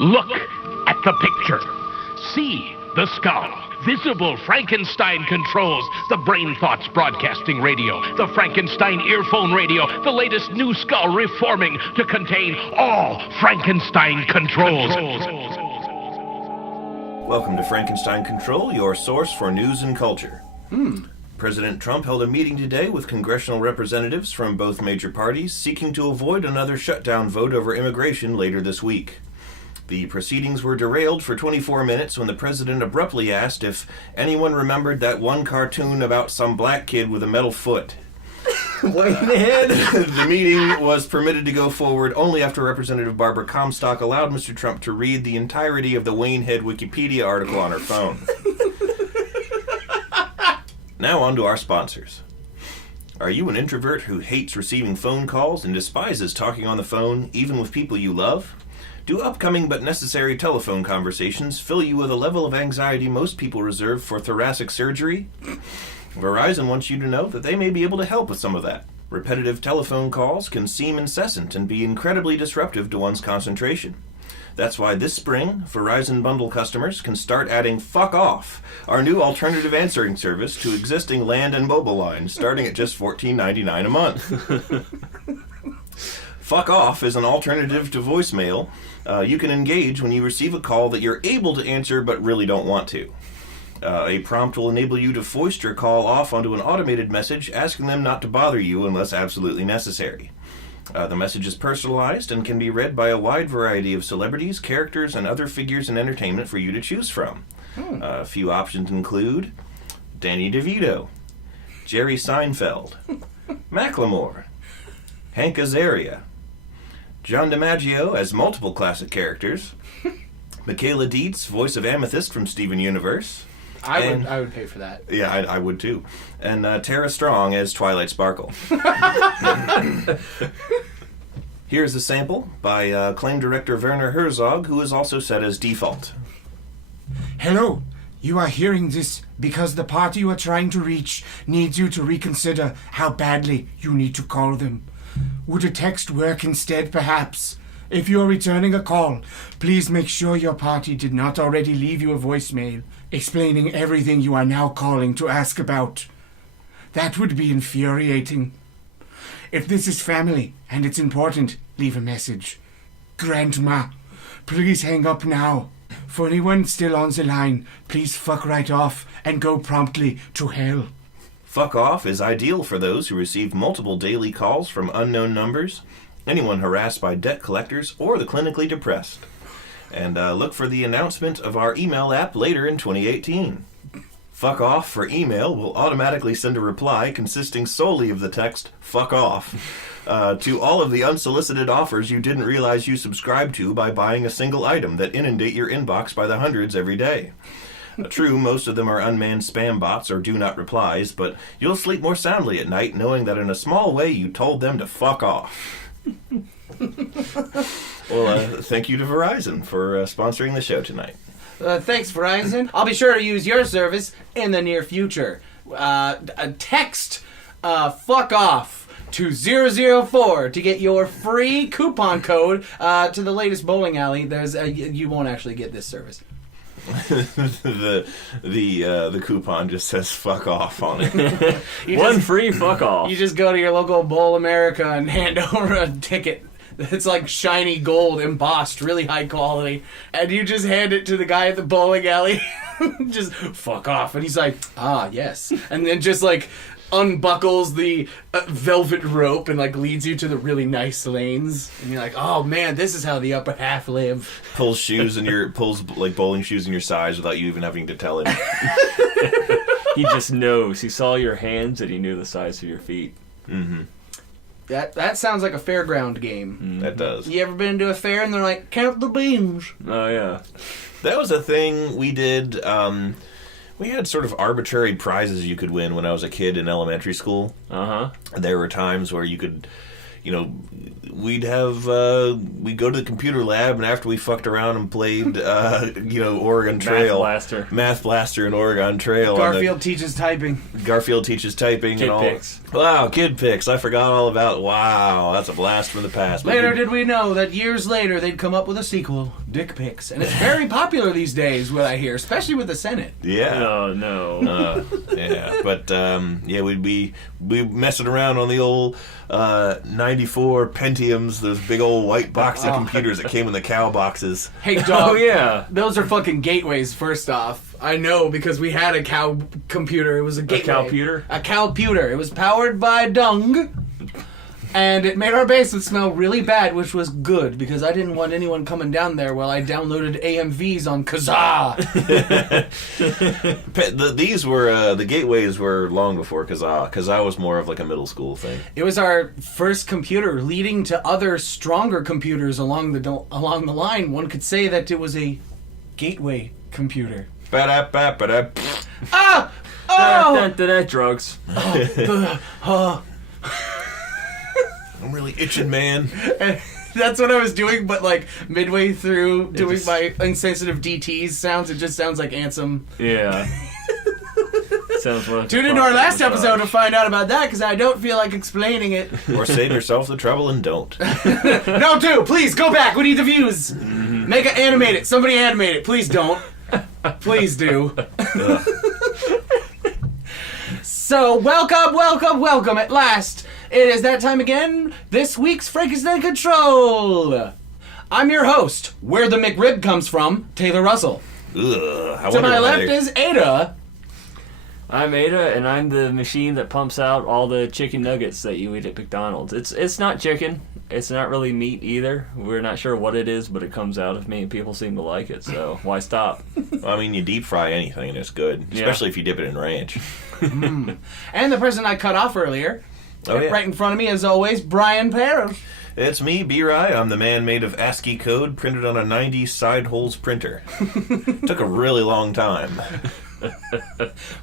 Look at the picture. See the skull. Visible Frankenstein controls. The Brain Thoughts broadcasting radio. The Frankenstein earphone radio. The latest new skull reforming to contain all Frankenstein controls. Welcome to Frankenstein Control, your source for news and culture. President Trump held a meeting today with congressional representatives from both major parties seeking to avoid another shutdown vote over immigration later this week. The proceedings were derailed for 24 minutes when the president abruptly asked if anyone remembered that one cartoon about some black kid with a metal foot. The meeting was permitted to go forward only after Representative Barbara Comstock allowed Mr. Trump to read the entirety of the Waynehead Wikipedia article on her phone. Now on to our sponsors. Are you an introvert who hates receiving phone calls and despises talking on the phone, even with people you love? Do upcoming but necessary telephone conversations fill you with a level of anxiety most people reserve for thoracic surgery? Verizon wants you to know that they may be able to help with some of that. Repetitive telephone calls can seem incessant and be incredibly disruptive to one's concentration. That's why this spring, Verizon Bundle customers can start adding Fuck Off, our new alternative answering service to existing land and mobile lines, starting at just $14.99 a month. Fuck Off is an alternative to voicemail. You can engage when you receive a call that you're able to answer but really don't want to. A prompt will enable you to foist your call off onto an automated message asking them not to bother you unless absolutely necessary. The message is personalized and can be read by a wide variety of celebrities, characters, and other figures in entertainment for you to choose from. A few options include Danny DeVito, Jerry Seinfeld, Macklemore, Hank Azaria, John DiMaggio as multiple classic characters, Michaela Dietz, voice of Amethyst from Steven Universe. I would pay for that. Yeah, I would too. And Tara Strong as Twilight Sparkle. Here's a sample by acclaimed director Werner Herzog, who is also set as default. Hello, you are hearing this because the party you are trying to reach needs you to reconsider how badly you need to call them. Would a text work instead, perhaps? If you are returning a call, please make sure your party did not already leave you a voicemail explaining everything you are now calling to ask about. That would be infuriating. If this is family and it's important, leave a message. Grandma, please hang up now. For anyone still on the line, please fuck right off and go promptly to hell. Fuck Off is ideal for those who receive multiple daily calls from unknown numbers, anyone harassed by debt collectors, or the clinically depressed. And look for the announcement of our email app later in 2018. Fuck Off for email will automatically send a reply consisting solely of the text, fuck off, to all of the unsolicited offers you didn't realize you subscribed to by buying a single item that inundate your inbox by the hundreds every day. True, most of them are unmanned spam bots or do not replies, but you'll sleep more soundly at night knowing that in a small way you told them to fuck off. Well, thank you to Verizon for sponsoring the show tonight. Thanks, Verizon. I'll be sure to use your service in the near future. Text fuck off to 004 to get your free coupon code to the latest bowling alley. You won't actually get this service. the coupon just says fuck off on it. One free fuck off. You just go to your local Bowl America and hand over a ticket. It's like shiny gold embossed, really high quality. And you just hand it to the guy at the bowling alley. Just fuck off. And he's like, ah, yes. And then just like unbuckles the velvet rope and like leads you to the really nice lanes. And you're like, oh man, this is how the upper half live. Pulls like bowling shoes in your size without you even having to tell him. He just knows. He saw your hands and he knew the size of your feet. Mm-hmm. That sounds like a fairground game. Mm-hmm. That does. You ever been to a fair and they're like, count the beans? Oh, yeah. That was a thing we did. We had sort of arbitrary prizes you could win when I was a kid in elementary school. Uh-huh. There were times where you could, we'd go to the computer lab, and after we fucked around and played, Oregon Trail. Math Blaster and Oregon Trail. Garfield teaches typing. Kid and all. Picks. Wow, Kid Picks. I forgot all about. Wow, that's a blast from the past. Later did we know that years later they'd come up with a sequel. dick pics. And it's very popular these days, what I hear, especially with the Senate. Yeah. Oh, no. Yeah, but we'd be messing around on the old 94 Pentiums, those big old white box of computers that came in the cow boxes. Hey, dog. Oh, yeah. Those are fucking gateways, first off. I know, because we had a cow computer. It was a gateway. cowputer? A cowputer. It was powered by dung. And it made our basement smell really bad, which was good, because I didn't want anyone coming down there while I downloaded AMVs on Kazaa. These were, the gateways were long before Kazaa. Kazaa was more of like a middle school thing. It was our first computer, leading to other stronger computers along the line. One could say that it was a gateway computer. Ba-da-ba-ba-da. Ah! Oh! Drugs. I'm really itching, man. And that's what I was doing, but like midway through doing my insensitive DTs sounds, it just sounds like Ansem. Yeah. Sounds like Tune into our last episode to find out about that, because I don't feel like explaining it. Or save yourself the trouble and don't. No, do! Please, go back! We need the views! Make it animate it. Somebody animate it. Please don't. Please do. So, welcome at last. It is that time again. This week's Frankenstein Control. I'm your host, where the McRib comes from, Taylor Russell. To my left is Ada. I'm Ada, and I'm the machine that pumps out all the chicken nuggets that you eat at McDonald's. It's not chicken. It's not really meat either. We're not sure what it is, but it comes out of me, and people seem to like it, so why stop? I mean, you deep fry anything, and it's good. Especially if you dip it in ranch. And the person I cut off earlier, right in front of me, as always, Brian Parrish. It's me, B-Rye. I'm the man made of ASCII code printed on a 90s side holes printer. Took a really long time.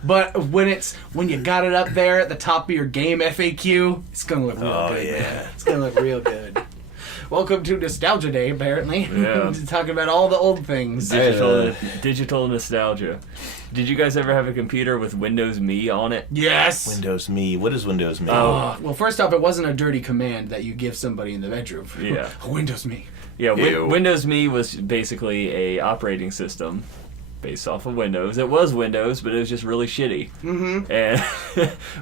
But when you got it up there at the top of your game FAQ, it's gonna look real good. Yeah. Man. It's gonna look real good. Welcome to Nostalgia Day, apparently. Yeah. Talking about all the old things. Digital nostalgia. Did you guys ever have a computer with Windows Me on it? Yes. Windows Me. What is Windows Me? Well, first off, it wasn't a dirty command that you give somebody in the bedroom. Yeah. Windows Me. Yeah, Ew. Windows Me was basically a operating system based off of Windows. It was Windows, but it was just really shitty. Mm-hmm. And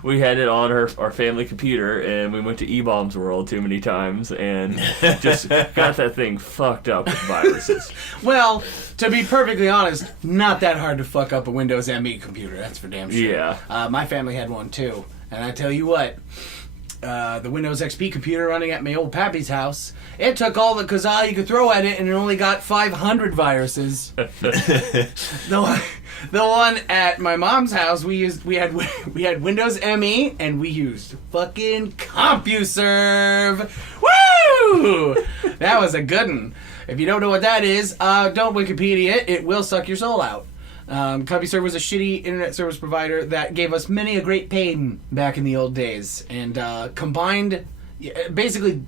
we had it on our family computer, and we went to E-Bombs World too many times, and just got that thing fucked up with viruses. Well, to be perfectly honest, not that hard to fuck up a Windows ME computer. That's for damn sure. Yeah. My family had one too, and I tell you what, the Windows XP computer running at my old pappy's house, it took all the Kazaa you could throw at it, and it only got 500 viruses. The one at my mom's house, we had Windows ME, and we used fucking CompuServe. Woo! That was a good one. If you don't know what that is, don't Wikipedia it. It will suck your soul out. CompuServe was a shitty internet service provider that gave us many a great pain back in the old days, and combined, basically,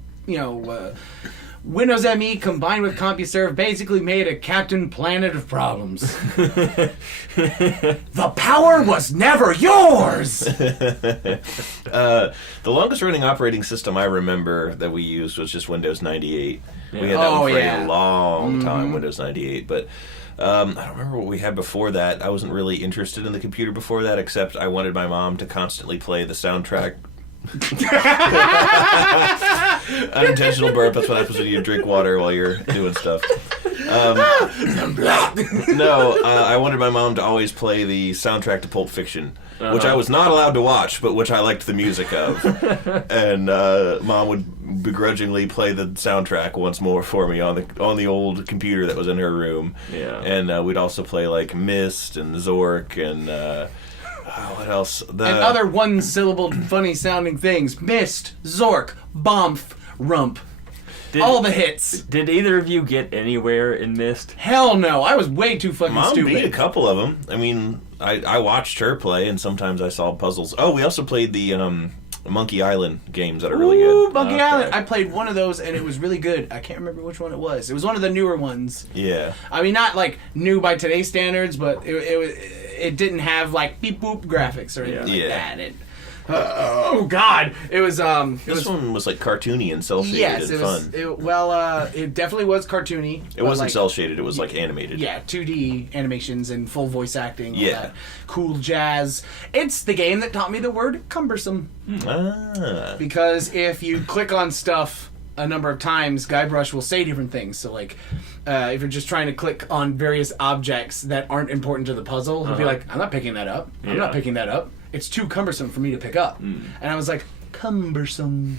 Windows ME combined with CompuServe basically made a Captain Planet of problems. The power was never yours! The longest running operating system I remember that we used was just Windows 98. Yeah. We had that one for a long time, Windows 98, but I don't remember what we had before that. I wasn't really interested in the computer before that, except I wanted my mom to constantly play the soundtrack. Unintentional burp. That's what happens when you drink water while you're doing stuff. I wanted my mom to always play the soundtrack to Pulp Fiction, which I was not allowed to watch, but which I liked the music of. And Mom would begrudgingly play the soundtrack once more for me on the old computer that was in her room. Yeah. And we'd also play like Myst and Zork and what else? And other one-syllable funny-sounding things. Myst, Zork, Bomph, Rump. All the hits. Did either of you get anywhere in Myst? Hell no. I was way too fucking Mom stupid. beat a couple of them. I mean, I watched her play, and sometimes I solved puzzles. Oh, we also played the Monkey Island games that are really good. Monkey Island. I played one of those, and it was really good. I can't remember which one it was. It was one of the newer ones. Yeah. I mean, not like new by today's standards, but it didn't have like beep boop graphics or anything like that. Oh God! It was This one was like cartoony and cel shaded yes, and it was. fun. It definitely was cartoony. It wasn't cel shaded. It was like animated. Yeah, 2D animations and full voice acting. All Yeah. that cool jazz. It's the game that taught me the word cumbersome. Because if you click on stuff a number of times, Guybrush will say different things. So, like, if you're just trying to click on various objects that aren't important to the puzzle, he'll be like, I'm not picking that up. I'm not picking that up. It's too cumbersome for me to pick up. And I was like, cumbersome.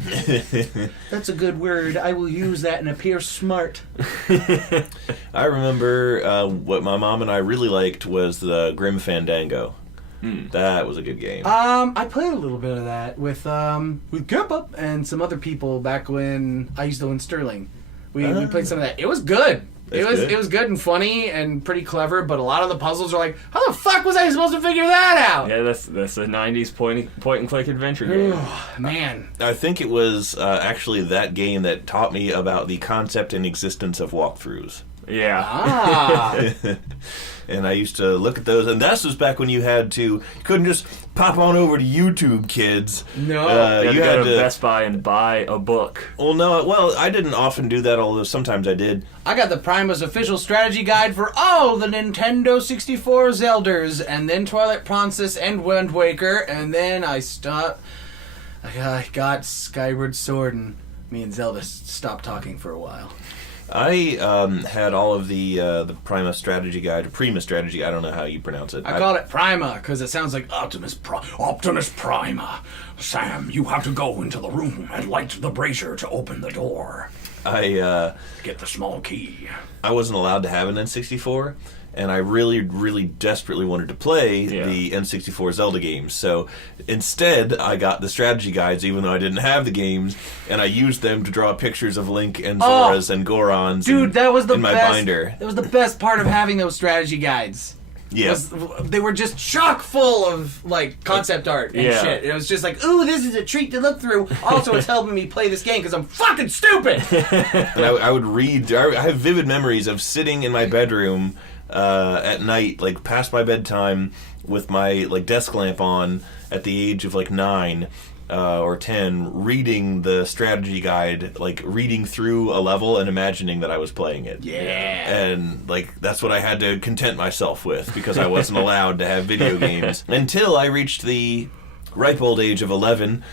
That's a good word. I will use that and appear smart. I remember what my mom and I really liked was the Grim Fandango. That was a good game. I played a little bit of that with Kempa and some other people back when I used to live in Sterling. We played some of that. It was good. It was good and funny and pretty clever, but a lot of the puzzles are like, how the fuck was I supposed to figure that out? Yeah, that's a 90s point and click adventure game. Man. I think it was actually that game that taught me about the concept and existence of walkthroughs. Yeah. And I used to look at those, and this was back when you couldn't just pop on over to YouTube, kids. No. You had to go to Best Buy and buy a book. Well, I didn't often do that, although sometimes I did. I got the Primus official strategy guide for all the Nintendo 64 Zelders, and then Twilight Princess and Wind Waker, and then I got Skyward Sword, and me and Zelda stopped talking for a while. I had all of the Prima strategy guide, or Prima strategy. I don't know how you pronounce it. I call it Prima because it sounds like Optimus Prima. Sam, you have to go into the room and light the brazier to open the door. Get the small key. I wasn't allowed to have an N64, and I really, really desperately wanted to play the N64 Zelda games. So instead, I got the strategy guides, even though I didn't have the games, and I used them to draw pictures of Link and Zoras and Gorons. Dude, that was the in my best. binder. That was the best part of having those strategy guides. Yeah. They were just chock full of like concept art and shit. It was just like, ooh, this is a treat to look through. Also, it's helping me play this game because I'm fucking stupid. And I would read. I have vivid memories of sitting in my bedroom at night, like past my bedtime, with my like desk lamp on at the age of like 9 or 10, reading the strategy guide, like reading through a level and imagining that I was playing it. Yeah. And like that's what I had to content myself with because I wasn't allowed to have video games until I reached the ripe old age of 11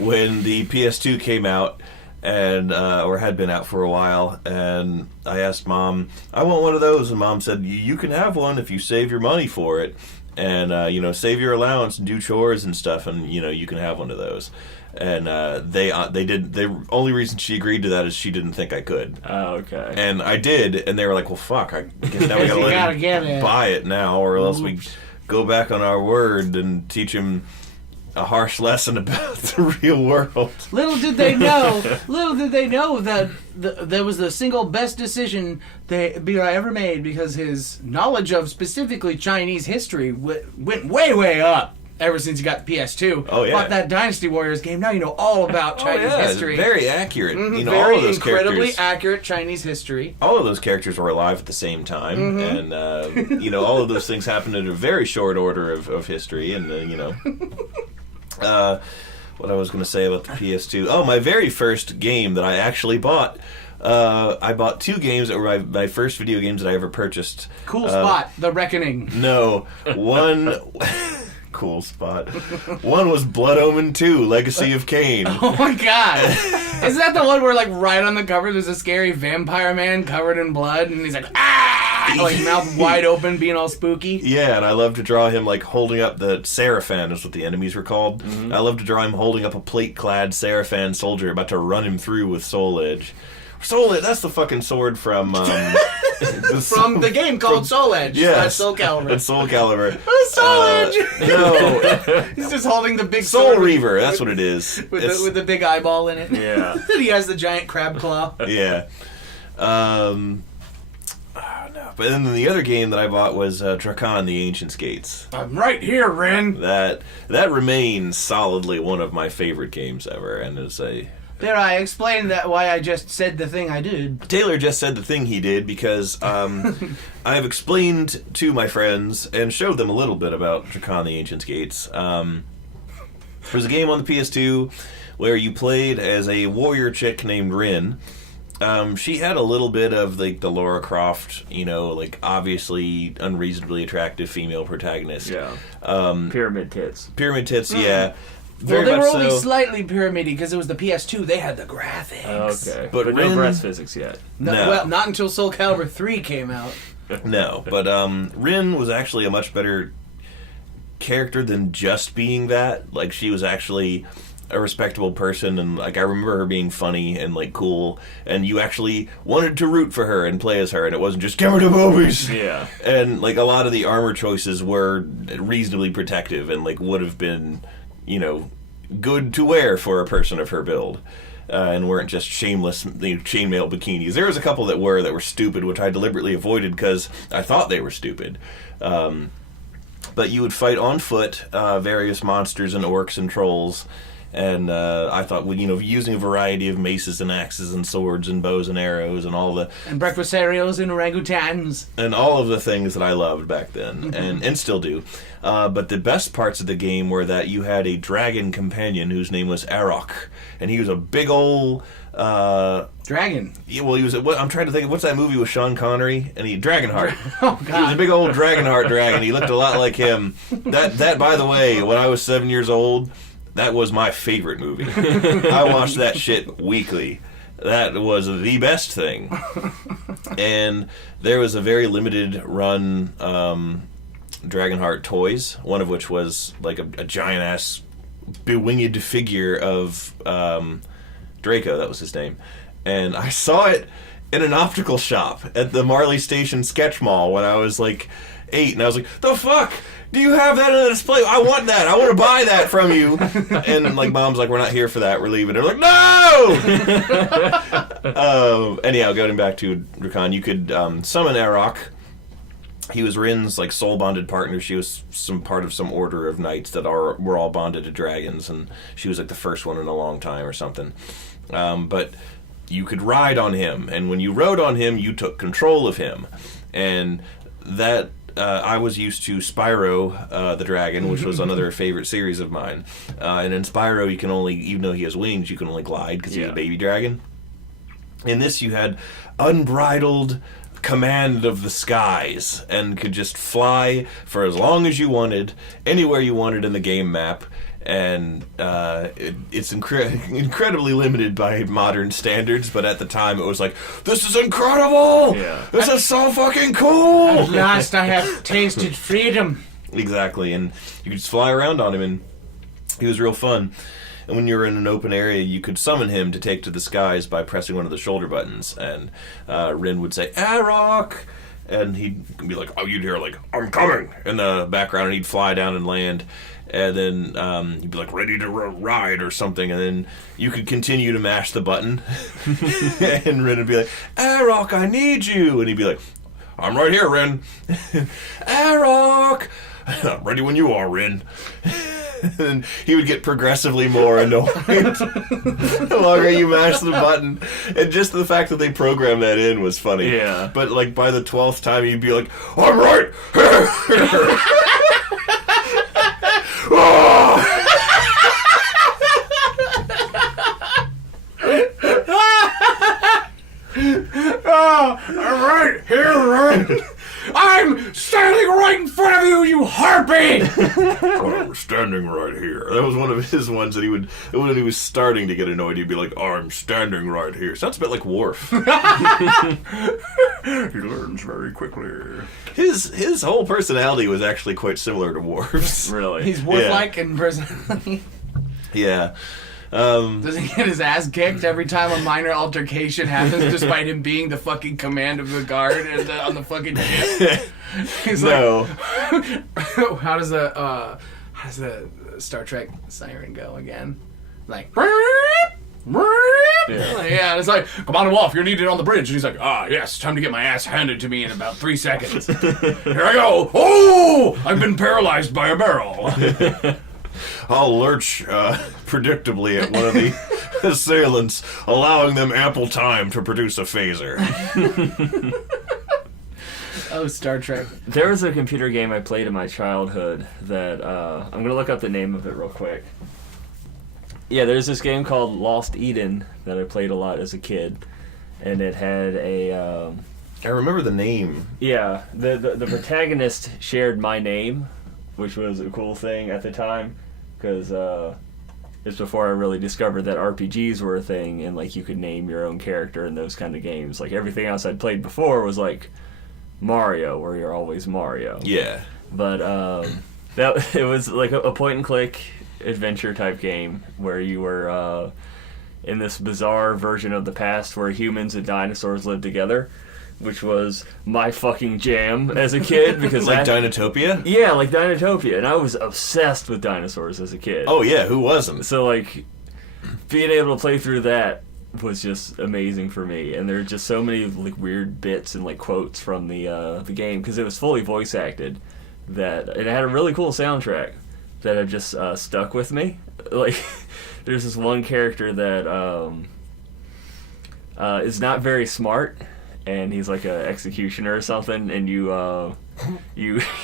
when the PS2 came out. And or had been out for a while, and I asked Mom, I want one of those, and Mom said, you can have one if you save your money for it, and save your allowance and do chores and stuff, and you can have one of those. And they did. The only reason she agreed to that is she didn't think I could. Oh, okay. And I did, and they were like, well, fuck, I guess now we gotta let him buy it now, or else we go back on our word and teach him a harsh lesson about the real world. Little did they know that that was the single best decision I ever made, because his knowledge of specifically Chinese history went way, way up ever since he got the PS2. Oh, yeah. Bought that Dynasty Warriors game. Now you know all about Chinese history. Very accurate. Very all of those incredibly accurate Chinese history. All of those characters were alive at the same time, and all of those things happened in a very short order of history, and what I was going to say about the PS2. Oh, my very first game that I actually bought. I bought 2 games that were my first video games that I ever purchased. Cool Spot, The Reckoning. No, one... Cool Spot. One was Blood Omen 2, Legacy of Kain. Oh my god. Isn't that the one where, like, right on the cover there's a scary vampire man covered in blood, and he's like, ah! Like, mouth wide open, being all spooky? Yeah, and I love to draw him, like, holding up the Seraphan is what the enemies were called. I love to draw him holding up a plate-clad Seraphan soldier about to run him through with Soul Edge. Soul Edge, that's the fucking sword from... from the game called Soul Edge. Yes. That's Soul Calibur. That's Soul Calibur. Soul Edge! No. He's just holding the big Soul sword Reaver, that's what it is. With the big eyeball in it. Yeah. He has the giant crab claw. Yeah. No. But then the other game that I bought was Drakan, the Ancient Skates. I'm right here, Ren. That remains solidly one of my favorite games ever, and it's a... There, I explained why I just said the thing I did. Taylor just said the thing he did because I've explained to my friends and showed them a little bit about Drakan the Ancient Skates. There was a game on the PS2 where you played as a warrior chick named Rin. She had a little bit of like the Lara Croft, like obviously unreasonably attractive female protagonist. Yeah. Pyramid tits. Pyramid tits, yeah. Well, Very they were much only so. slightly pyramidy because it was the PS2. They had the graphics. Okay. But But Rin- no breast physics yet. No. Well, not until Soul Calibur 3 came out. No, but Rin was actually a much better character than just being that. Like, she was actually a respectable person, and like I remember her being funny and like cool, and you actually wanted to root for her and play as her, and it wasn't just give her the boobies. Yeah. And like a lot of the armor choices were reasonably protective and like would have been, good to wear for a person of her build. And weren't just shameless chainmail bikinis. There was a couple that were stupid, which I deliberately avoided because I thought they were stupid. But you would fight on foot various monsters and orcs and trolls. And I thought, using a variety of maces and axes and swords and bows and arrows and And breakfast cereals and orangutans. and all of the things that I loved back then and still do. But the best parts of the game were that you had a dragon companion whose name was Arok, and he was a big old Dragon. yeah, well, he was. I'm trying to think of what's that movie with Sean Connery and Dragonheart. Oh, He was a big old Dragonheart dragon. He looked a lot like him. That by the way, when I was 7 years old, that was my favorite movie. I watched that shit weekly. That was the best thing. And there was a very limited run Dragonheart toys, one of which was like a giant ass bewinged figure of Draco, that was his name. And I saw it in an optical shop at the Marley Station Sketch Mall when I was like 8, and I was like, the fuck? Do you have that on the display? I want that. I want to buy that from you. And like, Mom's like, we're not here for that. We're leaving. They're like, no! Anyhow, going back to Rakan, you could summon Arok. He was Rin's like soul bonded partner. She was some part of some order of knights that were all bonded to dragons, and she was like the first one in a long time or something. But you could ride on him, and when you rode on him, you took control of him, and that I was used to Spyro the dragon, which was another favorite series of mine. And in Spyro, you can only, even though he has wings, you can only glide because he's a baby dragon. In this, you had unbridled command of the skies and could just fly for as long as you wanted, anywhere you wanted in the game map. And it's incredibly limited by modern standards, but at the time it was like, this is incredible! Yeah. This is so fucking cool! At last I have tasted freedom. Exactly, and you could just fly around on him, and he was real fun. And when you were in an open area, you could summon him to take to the skies by pressing one of the shoulder buttons, and Rin would say, Arok! And he'd be like, oh, you'd hear like, I'm coming! In the background, and he'd fly down and land. And then you'd be like, ready to ride or something, and then you could continue to mash the button. And Rin would be like, Arok, I need you! And he'd be like, I'm right here, Rin. Arok! Ready when you are, Rin. And he would get progressively more annoyed the longer you mash the button. And just the fact that they programmed that in was funny. Yeah. But like by the 12th time, he'd be like, I'm right here! I'm right here, Ren. I'm standing right in front of you, you harpy! I'm standing right here. That was one of his ones that he would, when he was starting to get annoyed, he'd be like, I'm standing right here. Sounds a bit like Worf. He learns very quickly. His whole personality was actually quite similar to Worf's. Really? He's Wolf-like in personality. Yeah. Does he get his ass kicked every time a minor altercation happens, despite him being the fucking command of the guard and on the fucking ship? He's No. like, how does the Star Trek siren go again? Like, yeah, it's like, Commander Wolf, you're needed on the bridge. And he's like, yes, time to get my ass handed to me in about 3 seconds. Here I go. Oh, I've been paralyzed by a barrel. I'll lurch predictably at one of the assailants, allowing them ample time to produce a phaser. Oh, Star Trek. There was a computer game I played in my childhood that I'm going to look up the name of it real quick. Yeah, there's this game called Lost Eden that I played a lot as a kid, and it had a. I remember the name. Yeah, the protagonist shared my name, which was a cool thing at the time, because it's before I really discovered that RPGs were a thing, and like you could name your own character in those kind of games. Like everything else I'd played before was like Mario, where you're always Mario. Yeah. But it was like a point and click adventure type game where you were in this bizarre version of the past where humans and dinosaurs lived together, which was my fucking jam as a kid because Like Dinotopia? Yeah, like Dinotopia, and I was obsessed with dinosaurs as a kid. Oh yeah, who wasn't? So like being able to play through that was just amazing for me, and there are just so many like weird bits and like quotes from the game because it was fully voice acted. That it had a really cool soundtrack that have just stuck with me. Like there's this one character that is not very smart, and he's like an executioner or something, and you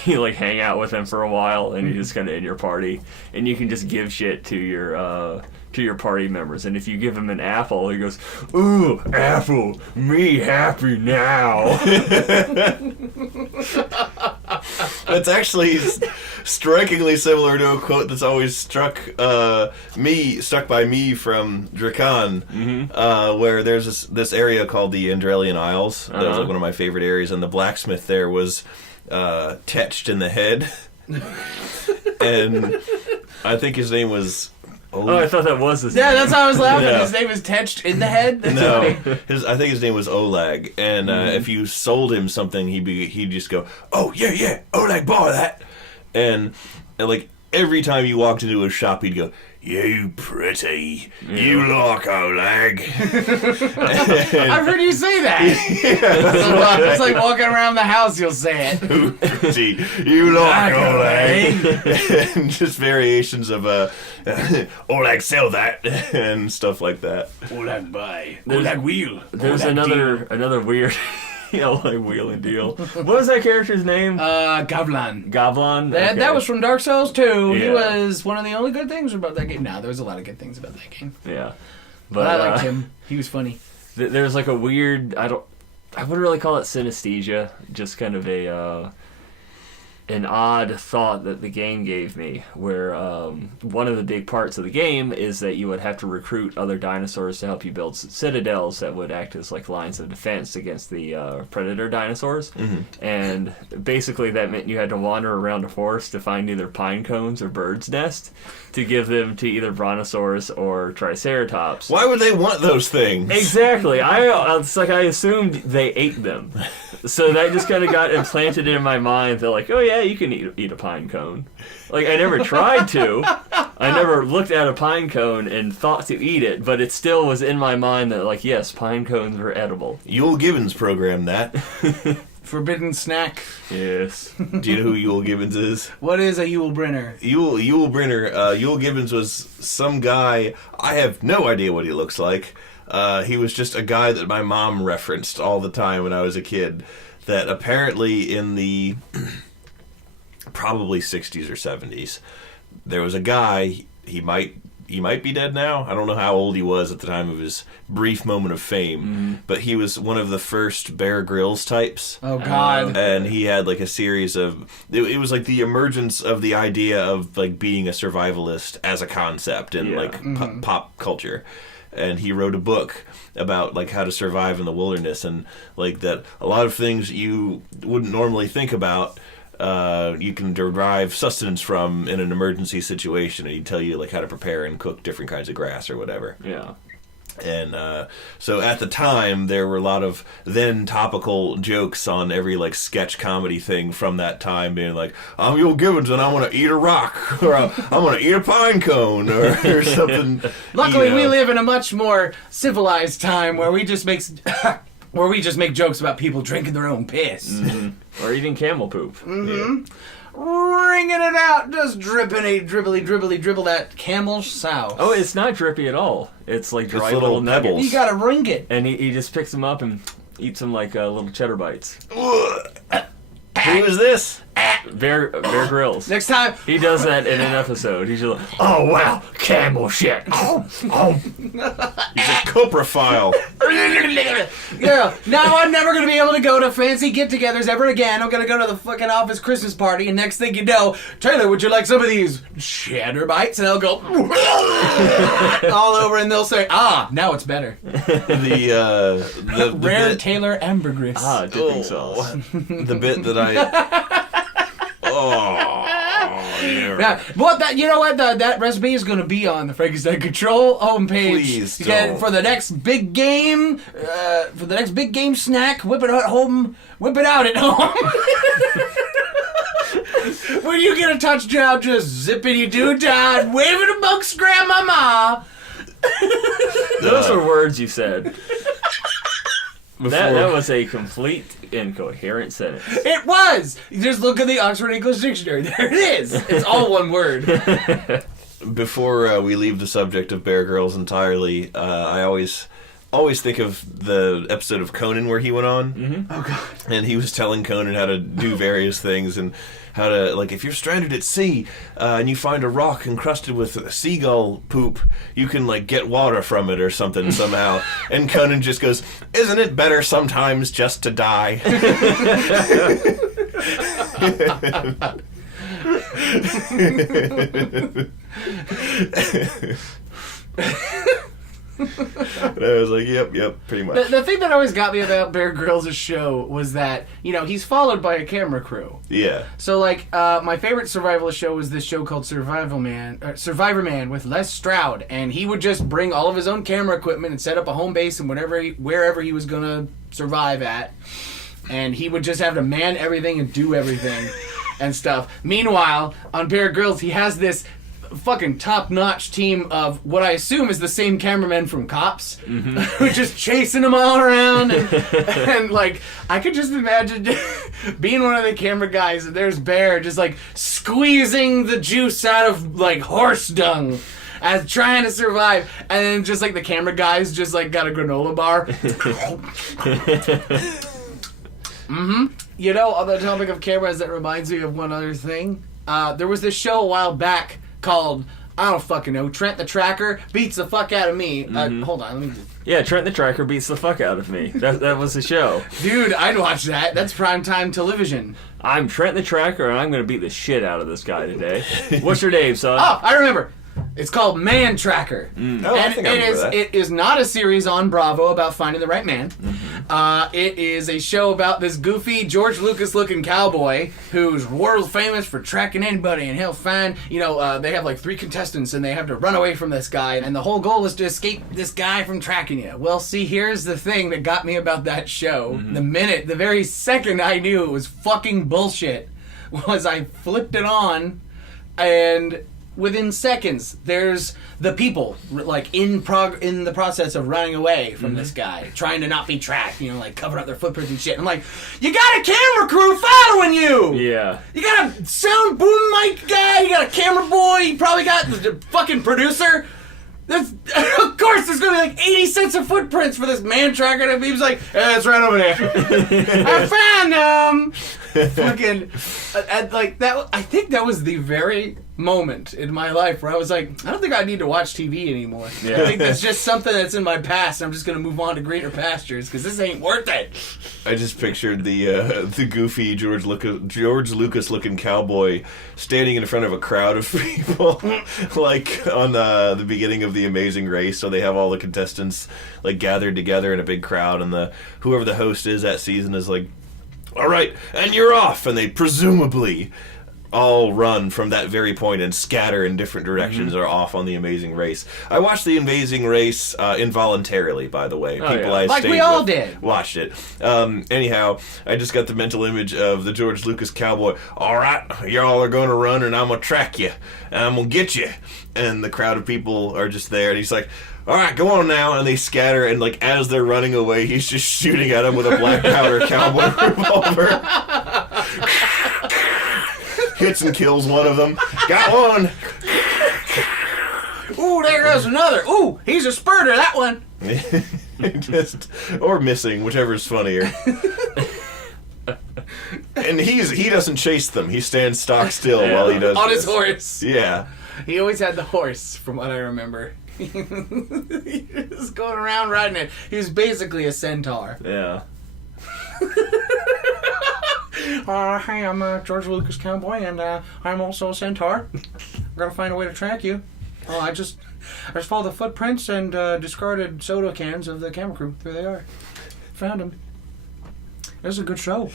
like hang out with him for a while, and he's just kind of in your party, and you can just give shit to your party members, and if you give him an apple, he goes, "Ooh, apple, me happy now." That's actually strikingly similar to a quote that's always stuck by me from Drakan, where there's this area called the Andrelian Isles. That was like one of my favorite areas, and the blacksmith there was tetched in the head, and I think his name was. Oh, I thought that was his name. Yeah, that's how I was laughing. Yeah. His name was Tetched in the head? That's No, funny. I think his name was Oleg, and if you sold him something, he'd just go, "Oh yeah, Oleg, borrow that," and like every time you walked into a shop, he'd go, "You pretty, you like Oleg." I've heard you say that. It's like walking around the house, you'll say it. "You pretty, you like Oleg," and just variations of Oleg, sell that, and stuff like that. Oleg buy. Oleg wheel. There's Oleg another weird, like wheeling deal. What was that character's name? Gavlan. Gavlan. That was from Dark Souls 2. He Yeah. was one of the only good things about that game. No, there was a lot of good things about that game. Yeah, But I liked him. He was funny. There's like a weird. I wouldn't really call it synesthesia. Just kind of an odd thought that the game gave me, where one of the big parts of the game is that you would have to recruit other dinosaurs to help you build citadels that would act as like lines of defense against the predator dinosaurs. And basically that meant you had to wander around a forest to find either pine cones or birds' nests to give them to either brontosaurus or triceratops. Why would they want those things? Exactly. It's like I assumed they ate them. So that just kind of got implanted in my mind that like, oh yeah, you can eat a pine cone. Like I never tried to. I never looked at a pine cone and thought to eat it, but it still was in my mind that like, yes, pine cones were edible. Euell Gibbons programmed that. Forbidden snack. Yes. Do you know who Euell Gibbons is? What is a Yule Brenner? Euell Gibbons was some guy. I have no idea what he looks like. He was just a guy that my mom referenced all the time when I was a kid. That apparently in the probably 60s or 70s, there was a guy. He might be dead now. I don't know how old he was at the time of his brief moment of fame, but he was one of the first Bear Grylls types. Oh God! And he had like a series of. It was like the emergence of the idea of like being a survivalist as a concept in like pop culture. And he wrote a book about like how to survive in the wilderness, and like that a lot of things you wouldn't normally think about you can derive sustenance from in an emergency situation, and he'd tell you like how to prepare and cook different kinds of grass or whatever. Yeah. And so at the time, there were a lot of then topical jokes on every like sketch comedy thing from that time, being like, "I'm Euell Gibbons and I want to eat a rock," or "I'm going to eat a pine cone," or something. Luckily, we live in a much more civilized time where we just make jokes about people drinking their own piss. Or eating camel poop. Wringing it out, just dribble that camel sow. Oh, it's not drippy at all. It's like dry little little nuggets. pebbles. You gotta wring it. And he just picks them up and eats them like little cheddar bites. Who is this? Bear Grylls. Next time. He does that in an episode. He's just like, oh wow, camel shit. Oh. He's a coprophile. Yeah, now I'm never going to be able to go to fancy get-togethers ever again. I'm going to go to the fucking office Christmas party, and next thing you know, Taylor, would you like some of these cheddar bites? And I'll go all over, and they'll say, now it's better. The Rare bit, Taylor ambergris. Dipping sauce. the bit that I. Yeah, but you know what? That recipe is going to be on the Frankenstein Control homepage. Please Again, don't. for the next big game, snack, whip it out at home. When you get a touchdown, just zippity-doo-dah, wave it amongst grandmama. Those are words you said. That was a complete incoherent sentence. It was. You just look at the Oxford English Dictionary. There it is. It's all one word. Before we leave the subject of Bear Grylls entirely, I always think of the episode of Conan where he went on. Mm-hmm. Oh, God. And he was telling Conan how to do various things and how to, like, if you're stranded at sea and you find a rock encrusted with seagull poop, you can, like, get water from it or something somehow. And Conan just goes, isn't it better sometimes just to die? And I was like, yep, pretty much. The thing that always got me about Bear Grylls' show was that, he's followed by a camera crew. Yeah. So, my favorite survivalist show was this show called Survivor Man with Les Stroud, and he would just bring all of his own camera equipment and set up a home base and wherever he was going to survive at, and he would just have to man everything and do everything and stuff. Meanwhile, on Bear Grylls, he has this fucking top-notch team of what I assume is the same cameramen from Cops, who are just chasing them all around, and I could just imagine being one of the camera guys, and there's Bear just squeezing the juice out of horse dung as trying to survive, and then just the camera guys just got a granola bar. On the topic of cameras, that reminds me of one other thing. There was this show a while back called, I don't fucking know, Trent the Tracker beats the fuck out of me. Hold on, let me... Yeah, Trent the Tracker beats the fuck out of me. That was the show. Dude, I'd watch that. That's primetime television. I'm Trent the Tracker, and I'm going to beat the shit out of this guy today. What's your name, son? Oh, I remember. It's called Man Tracker. Oh, I think I remember that. It is not a series on Bravo about finding the right man. It is a show about this goofy George Lucas looking cowboy who's world famous for tracking anybody, and he'll find, they have 3 contestants and they have to run away from this guy, and the whole goal is to escape this guy from tracking you. Well, see, here's the thing that got me about that show. The very second I knew it was fucking bullshit was I flipped it on, and within seconds, there's the people in the process of running away from this guy, trying to not be tracked. Covering up their footprints and shit. And I'm like, you got a camera crew following you. Yeah. You got a sound boom mic guy. You got a camera boy. You probably got the fucking producer. Of course, there's gonna be 80 sets of footprints for this man tracker, and he was like, it's right over there. I found him. Fucking, that. I think that was the very moment in my life where I was like, I don't think I need to watch TV anymore. Yeah. I think that's just something that's in my past, and I'm just gonna move on to greener pastures because this ain't worth it. I just pictured the goofy George Lucas looking cowboy standing in front of a crowd of people, on the beginning of The Amazing Race. So they have all the contestants gathered together in a big crowd, and whoever the host is that season is like, all right, and you're off, and they presumably all run from that very point and scatter in different directions or off on The Amazing Race. I watched The Amazing Race involuntarily, by the way. We all did. Watched it. Anyhow, I just got the mental image of the George Lucas cowboy. All right, y'all are going to run, and I'm going to track you, and I'm going to get you. And the crowd of people are just there, and he's like, all right, go on now. And they scatter, and as they're running away, he's just shooting at them with a black powder cowboy revolver. Hits and kills one of them. Got one. Ooh, there goes another. Ooh, he's a spurter, that one. Or missing, whichever's funnier. And he doesn't chase them. He stands stock still while he does on his this. horse. Yeah. He always had the horse, from what I remember. He was going around riding it. He was basically a centaur. Yeah. Hi, I'm George Lucas Cowboy, and I'm also a centaur. I'm gonna find a way to track you. Oh, I just followed the footprints and discarded soda cans of the camera crew. There they are. Found them. It was a good show.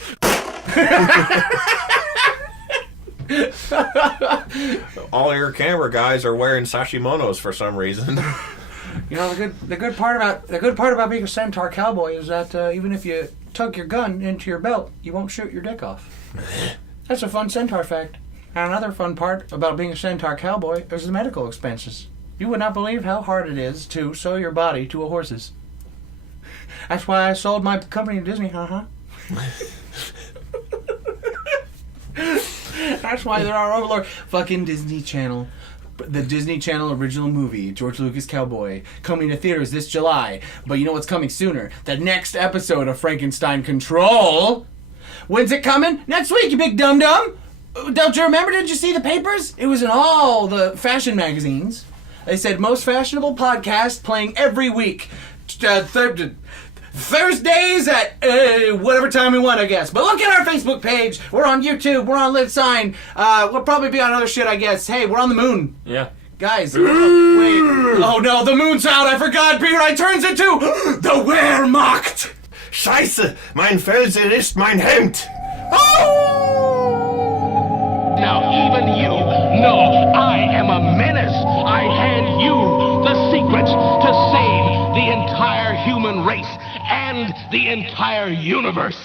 All your camera guys are wearing sashimonos for some reason. You know, the good part about being a centaur cowboy is that even if you tuck your gun into your belt, you won't shoot your dick off. That's a fun centaur fact. And another fun part about being a centaur cowboy is the medical expenses. You would not believe how hard it is to sew your body to a horse's. That's why I sold my company to Disney, That's why there are overlord. Fucking Disney Channel. The Disney Channel original movie, George Lucas Cowboy, coming to theaters this July. But you know what's coming sooner? The next episode of Frankenstein Control. When's it coming? Next week, you big dum-dum. Don't you remember? Did you see the papers? It was in all the fashion magazines. They said most fashionable podcast playing every week. Thursdays at whatever time we want, I guess. But look at our Facebook page. We're on YouTube. We're on Live Sign. We'll probably be on other shit, I guess. Hey, we're on the moon. Yeah. Guys, wait. Oh no, the moon's out. I forgot. Peter, I turns into the Wehrmacht. Scheiße, mein Felsen ist mein Hemd. Now even you know I am a menace. I hand you the secrets to save the entire human race and the entire universe.